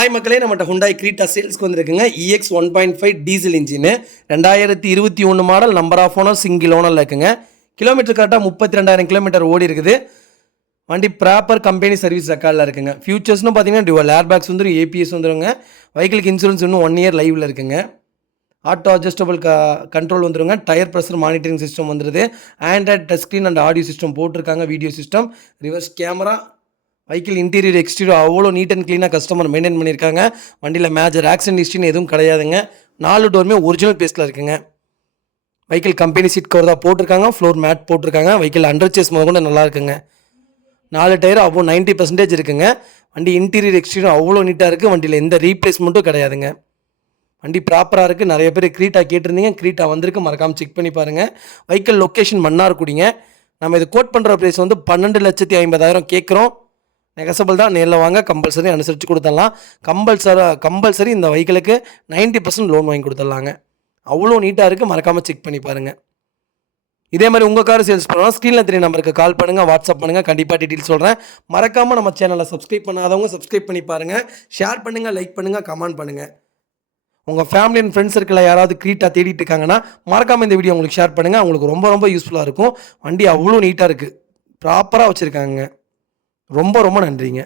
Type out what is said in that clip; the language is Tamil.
ஹாய் மக்களே, நம்மகிட்ட ஹுண்டாய் கிரீட்டா சேல்ஸ்க்கு வந்திருக்குங்க. EX 1.5 diesel engine 2021 model, number of owner single ஓனரில் இருக்குங்க. கிலோமீட்டர் கரெக்டாக 32,000 கிலோமீட்டர் ஓடி இருக்குது. வண்டி ப்ராப்பர் கம்பெனி சர்வீஸ் ரெக்கார்டில் இருக்குங்க. ஃபியூச்சர்ஸ்னு பார்த்தீங்கன்னா டுவல் ஏர் பேக்ஸ் வந்துடும், APS வந்துடுங்க. வெஹிக்கிளுக்கு இன்சூரன்ஸ் இன்னும் 1 இயர் லைவில் இருக்குங்க. ஆட்டோ அட்ஜஸ்டபிள் கண்ட்ரோல் வந்துடுங்க. டயர் ப்ரெஷர் மானிட்டரிங் சிஸ்டம் வந்துடுது. Android touch screen and audio system போட்டிருக்காங்க. Video system, reverse camera, vehicle interior exterior அவ்வளோ நீட் அண்ட் க்ளீனாக கஸ்டமர் மெயின்டைன் பண்ணியிருக்காங்க. வண்டியில் மேஜர் ஆக்சிடென்ட் ஹிஸ்ட்ரின்னு எதுவும் கிடையாதுங்க. 4 டோருமே ஒரிஜினல் பேஸில் இருக்குங்க. வெஹிக்கிள் கம்பெனி சீட் கவர் தான் போட்டிருக்காங்க. ஃப்ளோர் மேட் போட்டிருக்காங்க. வெஹிக்கிள் அண்டர் சேஸ் முதல் கூட நல்லா இருக்குங்க. 4 டயர் அவ்வளோ 90% இருக்குங்க. வண்டி இன்டீரியர் எக்ஸ்டீரியர் அவ்வளோ நீட்டாக இருக்குது. வண்டியில் எந்த ரீப்ளேஸ்மெண்ட்டும் கிடையாதுங்க. வண்டி ப்ராப்பராக இருக்குது. நிறைய பேர் கிரீட்டா கேட்டிருந்தீங்க. கிரீட்டா வந்திருக்கு, மறக்காமல் செக் பண்ணி பாருங்கள். வெஹிக்கிள் லொக்கேஷன் மன்னார்குடிங்க. நம்ம இது கோட் பண்ணுற ப்ரைஸ் வந்து 12,50,000 கேட்குறோம். நெகசபிள் தான், நேரில் வாங்க, கம்பல்சரி அனுசரித்து கொடுத்துடலாம். கம்பல்சரி இந்த வெஹிக்கிளுக்கு 90% லோன் வாங்கி கொடுத்துடலாங்க. அவ்வளோ நீட்டாக இருக்குது, மறக்காமல் செக் பண்ணி பாருங்கள். இதே மாதிரி உங்கள் கார் சேல்ஸ் பண்ணலாம், ஸ்க்ரீனில் தெரிய நம்பருக்கு கால் பண்ணுங்கள், வாட்ஸ்அப் பண்ணுங்கள், கண்டிப்பாக டீட்டெயில்ஸ் சொல்கிறேன். மறக்காமல் நம்ம சேனலை சப்ஸ்கிரைப் பண்ணாதவங்க சப்ஸ்கிரைப் பண்ணி பாருங்கள். ஷேர் பண்ணுங்கள், லைக் பண்ணுங்கள், கமெண்ட் பண்ணுங்கள். உங்கள் ஃபேமிலி அண்ட் ஃப்ரெண்ட்ஸ் சர்க்கிளில் யாராவது கிரீட்டா தேடிட்டு இருக்காங்கன்னா மறக்காமல் இந்த வீடியோ உங்களுக்கு ஷேர் பண்ணுங்கள். அவங்களுக்கு ரொம்ப ரொம்ப யூஸ்ஃபுல்லாக இருக்கும். வண்டி அவ்வளோ நீட்டாக இருக்குது, ப்ராப்பராக வச்சுருக்காங்க. ரொம்ப ரொம்ப நன்றிங்க.